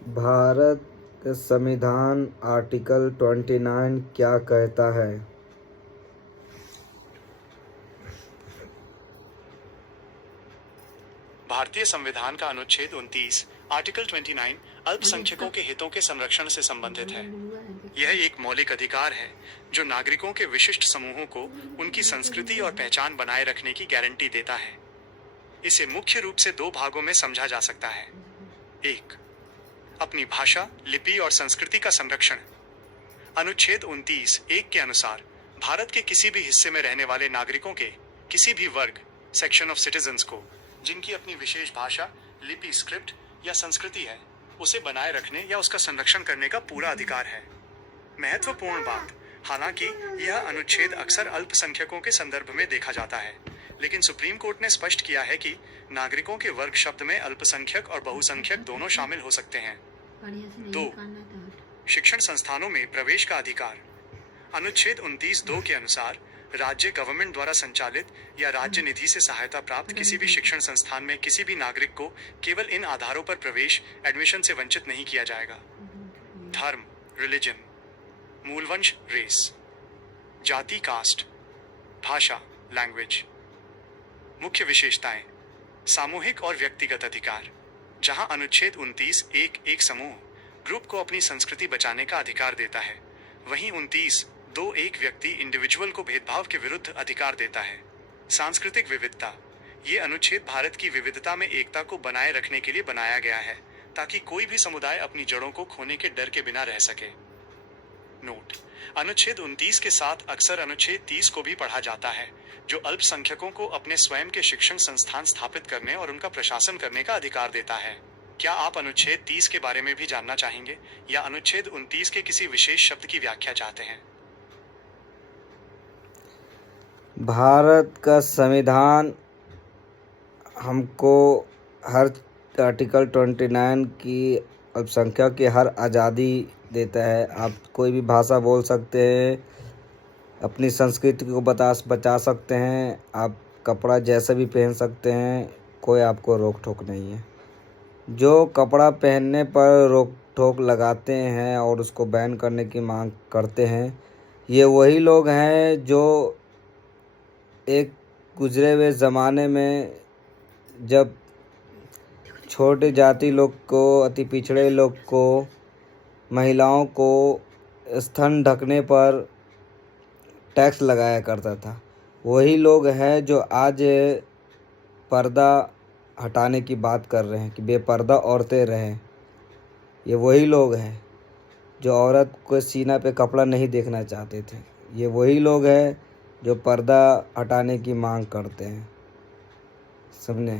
भारत का संविधान आर्टिकल 29 क्या कहता है? भारतीय संविधान का अनुच्छेद 29 आर्टिकल 29 अल्पसंख्यकों के हितों के संरक्षण से संबंधित है। यह एक मौलिक अधिकार है जो नागरिकों के विशिष्ट समूहों को उनकी संस्कृति और पहचान बनाए रखने की गारंटी देता है। इसे मुख्य रूप से दो भागों में समझा जा सकता है। एक, अपनी भाषा, लिपि और संस्कृति का संरक्षण। अनुच्छेद 29(1) के अनुसार भारत के किसी भी हिस्से में रहने वाले नागरिकों के किसी भी वर्ग, सेक्शन ऑफ सिटीजन्स को जिनकी अपनी विशेष भाषा, लिपि, स्क्रिप्ट या संस्कृति है, उसे बनाए रखने या उसका संरक्षण करने का पूरा अधिकार है। महत्वपूर्ण बात, हालांकि यह अनुच्छेद अक्सर अल्पसंख्यकों के संदर्भ में देखा जाता है, लेकिन सुप्रीम कोर्ट ने स्पष्ट किया है कि नागरिकों के वर्ग शब्द में अल्पसंख्यक और बहुसंख्यक दोनों शामिल हो सकते हैं। 2, शिक्षण संस्थानों में प्रवेश का अधिकार। अनुच्छेद 29(2) के अनुसार राज्य गवर्नमेंट द्वारा संचालित या राज्य निधि से सहायता प्राप्त किसी भी शिक्षण संस्थान में किसी भी नागरिक को केवल इन आधारों पर प्रवेश, एडमिशन से वंचित नहीं किया जाएगा: धर्म, रिलीजन, मूलवंश, रेस, जाति, कास्ट, भाषा, लैंग्वेज। मुख्य विशेषताएं, सामूहिक और व्यक्तिगत अधिकार। जहां अनुच्छेद 29(1) एक समूह, ग्रुप को अपनी संस्कृति बचाने का अधिकार देता है, वहीं 29(2) एक व्यक्ति, इंडिविजुअल को भेदभाव के विरुद्ध अधिकार देता है। सांस्कृतिक विविधता। ये अनुच्छेद भारत की विविधता में एकता को बनाए रखने के लिए बनाया गया है, ताकि कोई भी समुदाय अपनी जड़ों को खोने के डर के बिना रह सके। नोट: अनुच्छेद 29 के साथ अक्सर अनुच्छेद 30 को भी पढ़ा जाता है, जो अल्पसंख्यकों को अपने स्वयं के शिक्षण संस्थान स्थापित करने और उनका प्रशासन करने का अधिकार देता है। क्या आप अनुच्छेद 30 के बारे में भी जानना चाहेंगे या अनुच्छेद 29 के किसी विशेष शब्द की व्याख्या चाहते हैं? भारत का संविधान हमको हर आर्टिकल 29 की अल्पसंख्यक की हर आज़ादी देता है। आप कोई भी भाषा बोल सकते हैं, अपनी संस्कृति को बचा सकते हैं, आप कपड़ा जैसा भी पहन सकते हैं, कोई आपको रोक टोक नहीं है। जो कपड़ा पहनने पर रोक टोक लगाते हैं और उसको बैन करने की मांग करते हैं, ये वही लोग हैं जो एक गुजरे हुए ज़माने में जब छोटे जाति लोग को, अति पिछड़े लोग को, महिलाओं को स्तन ढकने पर टैक्स लगाया करता था, वही लोग हैं जो आज पर्दा हटाने की बात कर रहे हैं कि बेपर्दा औरतें रहें। ये वही लोग हैं जो औरत को सीना पे कपड़ा नहीं देखना चाहते थे। ये वही लोग हैं जो पर्दा हटाने की मांग करते हैं। सबने